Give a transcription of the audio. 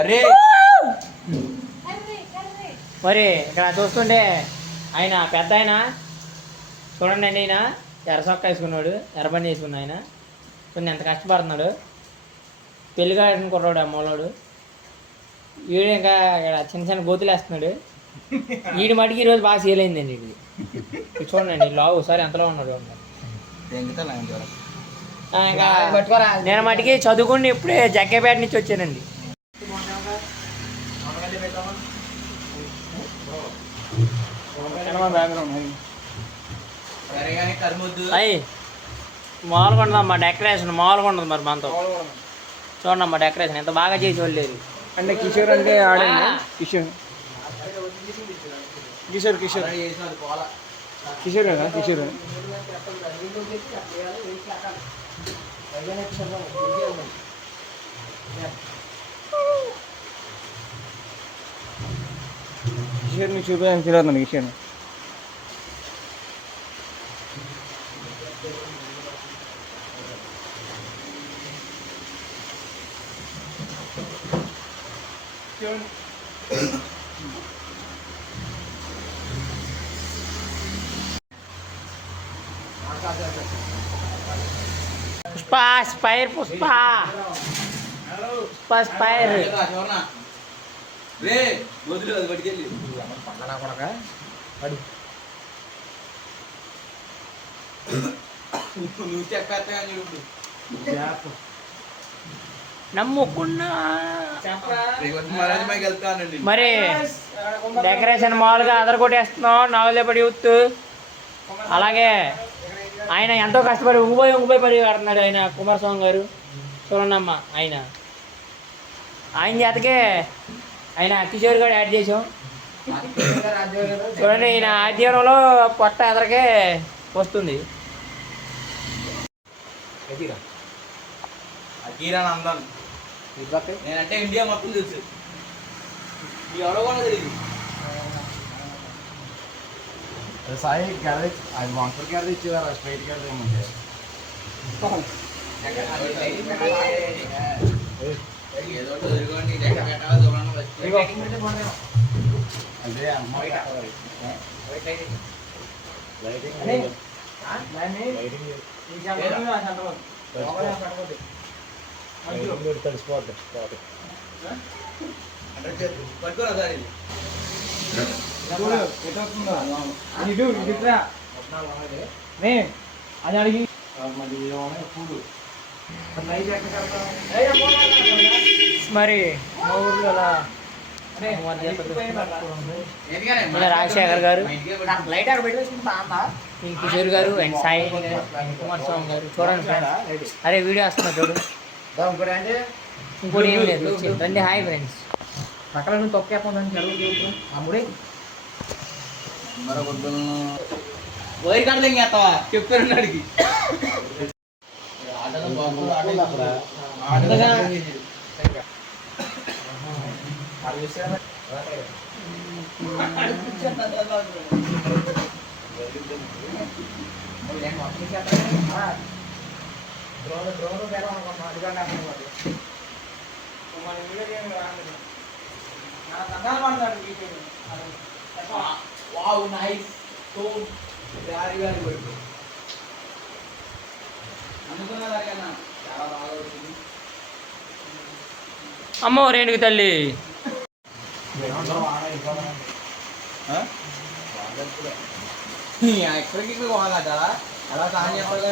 అరే మరి ఇక్కడ చూస్తుంటే ఆయన పెద్ద ఆయన చూడండి అండి, ఆయన ఎర్రసొక్క వేసుకున్నాడు, ఎర్రబండి వేసుకున్న ఆయన కొంచెం ఎంత కష్టపడుతున్నాడు. పెళ్ళిగా కుర్రాడు అమ్మవాడు. వీడు ఇంకా ఇక్కడ చిన్న చిన్న గోతులు వేస్తున్నాడు. వీడి మటుకి ఈరోజు బాగా సేల్ అయిందండి. ఇది చూడండి లావు ఒకసారి ఎంతలో ఉన్నాడు. ఇంకా నేను మటుకి చదువుకుని ఇప్పుడే జగ్గేపేట నుంచి వచ్చానండి. అయ్యి మామూలుగా ఉండదమ్మా డెకరేషన్, మామూలుగా ఉండదు. మరి మనతో చూడండి అమ్మా డెకరేషన్ ఎంత బాగా చేసి వెళ్ళలేదు. అంటే కిషోర్ అంటే ఆడండి. కిషోర్ కిషోర్ కిషోర్ కిషోర్ కదా కిషోర్. కిషోర్ మీకు చూపించడానికి తిరుగుతుంది కిషోర్. పుష్ప స్పైర్ పుష్ప పుష్ప స్పైర్ నమ్ముకున్నా. మరి డెకరేషన్ మామూలుగా అదరగొట్టేస్తున్నాం నవలేపడి యూత్. అలాగే ఆయన ఎంతో కష్టపడి ఉంగిపోయి పడి కడుతున్నాడు ఆయన కుమారస్వామి గారు. చూడండి అమ్మ ఆయన చేతకే ఆయన కిషోర్ గారు యాడ్ చేసాం. చూడండి ఈయన ఆధ్వర్యంలో పొట్ట ఎదరకే వస్తుంది. నేనంటే ఇండియా మొత్తం తెలుసు. ఎవరో కూడా తెలియదు. సాయి గడ అది వంకర్ గడ ఇచ్చేవారు, స్ట్రైట్ గడ ఏమంటే ఏదో చదువుకోండి అదే అమ్మ కలిసిపోద్ది. పట్టుకోరా సార్ అది అడిగి మరి మా ఊర్లో అలా రాజశేఖర్ గారు, కిషోర్ గారు అండ్ సాయి కుమారస్వామి గారు. చూడండి ఫ్రెండ్స్, అరే వీడియో వస్తున్నా చూడు. ఇంకోటి ఏం లేదు, రండి. Hi friends. పక్కన తొక్కేపోతుంది అమ్ముడే మరొక వైర్ కడతా ఇంకేస్తావా చెప్పారు అడిగి. Wow nice so very very good. అనుకున్న దానికన్నా చాలా బాగా వచ్చింది. అమ్మో రేణుకి తల్లి. ఎక్కడికి పోవాలట అలా సాయం చెప్పాలి.